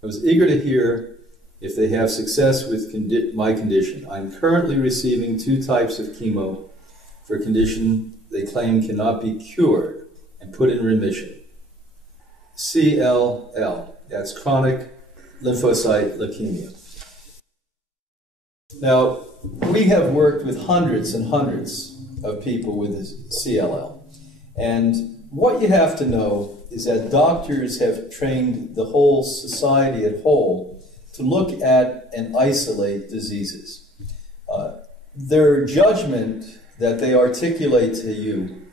I was eager to hear if they have success with my condition. I'm currently receiving 2 types of chemo for a condition they claim cannot be cured and put in remission. CLL, that's chronic lymphocyte leukemia. Now, we have worked with hundreds and hundreds of people with CLL, and what you have to know is that doctors have trained the whole society at whole to look at and isolate diseases. Their judgment that they articulate to you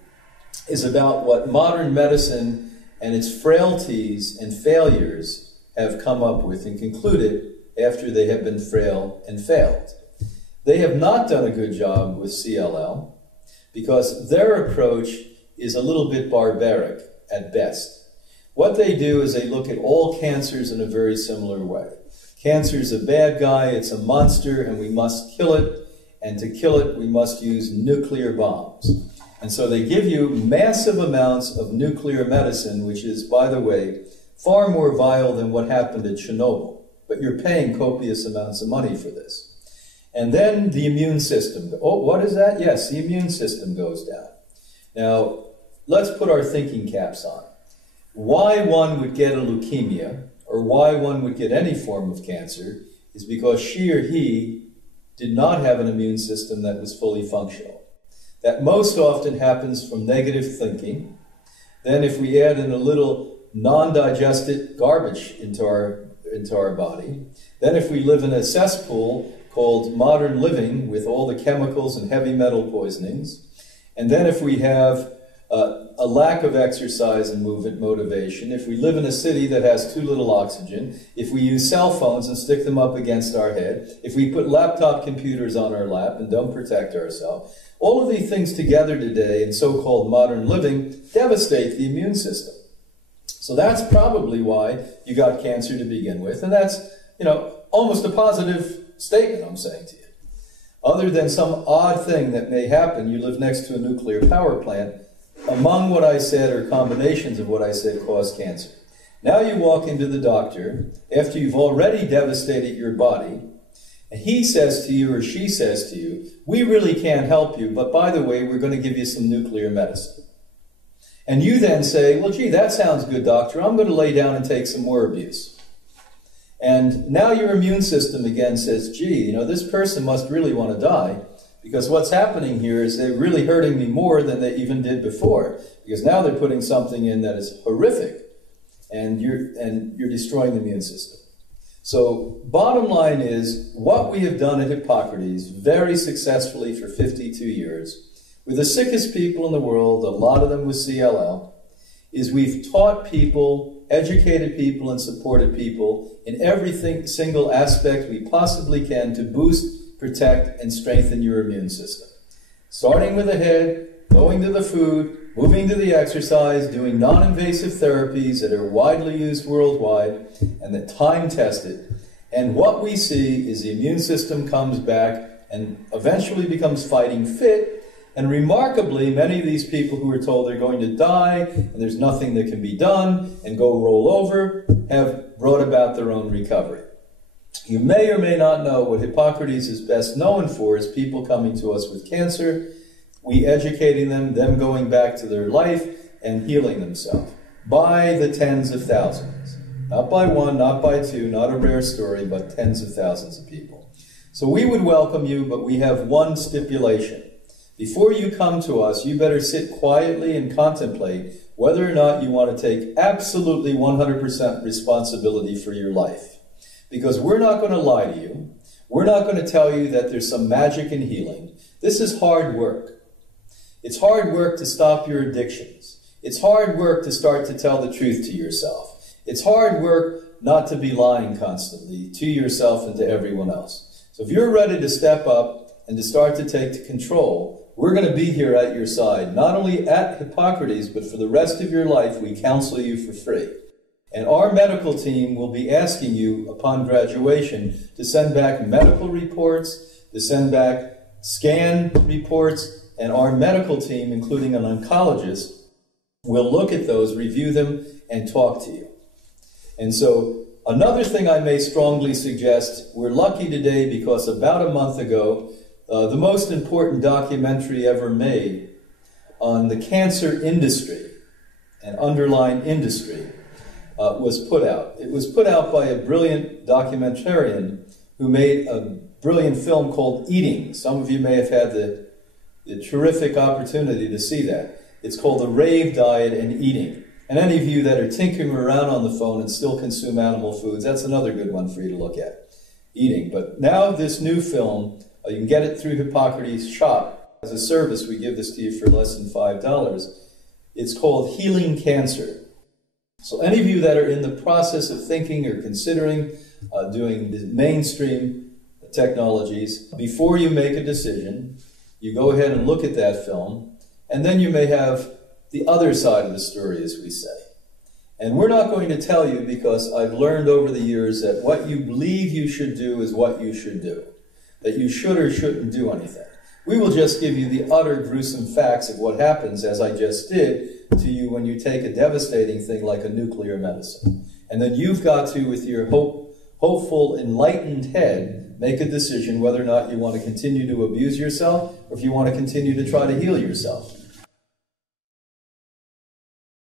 is about what modern medicine and its frailties and failures have come up with and concluded after they have been frail and failed. They have not done a good job with CLL because their approach is a little bit barbaric at best. What they do is they look at all cancers in a very similar way. Cancer is a bad guy, it's a monster, and we must kill it. And to kill it, we must use nuclear bombs. And so they give you massive amounts of nuclear medicine, which is, by the way, far more vile than what happened at Chernobyl. But you're paying copious amounts of money for this. And then the immune system. Oh, what is that? Yes, the immune system goes down. Now, let's put our thinking caps on. Why one would get a leukemia, or why one would get any form of cancer, is because she or he did not have an immune system that was fully functional. That most often happens from negative thinking. Then if we add in a little non-digested garbage into our body, then if we live in a cesspool called modern living with all the chemicals and heavy metal poisonings, and then if we have a lack of exercise and movement motivation, if we live in a city that has too little oxygen, if we use cell phones and stick them up against our head, if we put laptop computers on our lap and don't protect ourselves, all of these things together today in so-called modern living devastate the immune system. So that's probably why you got cancer to begin with, and that's, almost a positive statement I'm saying to you. Other than some odd thing that may happen, you live next to a nuclear power plant, among what I said or combinations of what I said cause cancer. Now you walk into the doctor after you've already devastated your body, and he says to you or she says to you, we really can't help you, but by the way, we're going to give you some nuclear medicine. And you then say, well, gee, that sounds good, doctor. I'm going to lay down and take some more abuse. And now your immune system again says, gee, this person must really want to die, because what's happening here is they're really hurting me more than they even did before, because now they're putting something in that is horrific, and you're destroying the immune system. So bottom line is, what we have done at Hippocrates very successfully for 52 years, with the sickest people in the world, a lot of them with CLL, is we've taught people, educated people, and supported people in every single aspect we possibly can to boost, protect, and strengthen your immune system. Starting with the head, going to the food, moving to the exercise, doing non-invasive therapies that are widely used worldwide and that time-tested. And what we see is the immune system comes back and eventually becomes fighting fit. And remarkably, many of these people who are told they're going to die and there's nothing that can be done and go roll over have brought about their own recovery. You may or may not know what Hippocrates is best known for is people coming to us with cancer, we educating them going back to their life and healing themselves by the tens of thousands. Not by one, not by two, not a rare story, but tens of thousands of people. So we would welcome you, but we have one stipulation. Before you come to us, you better sit quietly and contemplate whether or not you want to take absolutely 100% responsibility for your life. Because we're not going to lie to you. We're not going to tell you that there's some magic in healing. This is hard work. It's hard work to stop your addictions. It's hard work to start to tell the truth to yourself. It's hard work not to be lying constantly to yourself and to everyone else. So if you're ready to step up and to start to take control, we're going to be here at your side, not only at Hippocrates, but for the rest of your life, we counsel you for free. And our medical team will be asking you upon graduation to send back medical reports, to send back scan reports, and our medical team, including an oncologist, will look at those, review them, and talk to you. And so Another thing I may strongly suggest, we're lucky today because about a month ago, the most important documentary ever made on the cancer industry and underlying industry was put out. It was put out by a brilliant documentarian who made a brilliant film called Eating. Some of you may have had the terrific opportunity to see that. It's called The Rave Diet and Eating. And any of you that are tinkering around on the phone and still consume animal foods, that's another good one for you to look at, Eating. But now this new film, you can get it through Hippocrates Shop. As a service, we give this to you for less than $5. It's called Healing Cancer. So any of you that are in the process of thinking or considering doing the mainstream technologies, before you make a decision, you go ahead and look at that film, and then you may have the other side of the story, as we say. And we're not going to tell you, because I've learned over the years that what you believe you should do is what you should do, that you should or shouldn't do anything. We will just give you the utter gruesome facts of what happens, as I just did, to you when you take a devastating thing like a nuclear medicine. And then you've got to, with your hopeful, enlightened head, make a decision whether or not you want to continue to abuse yourself or if you want to continue to try to heal yourself.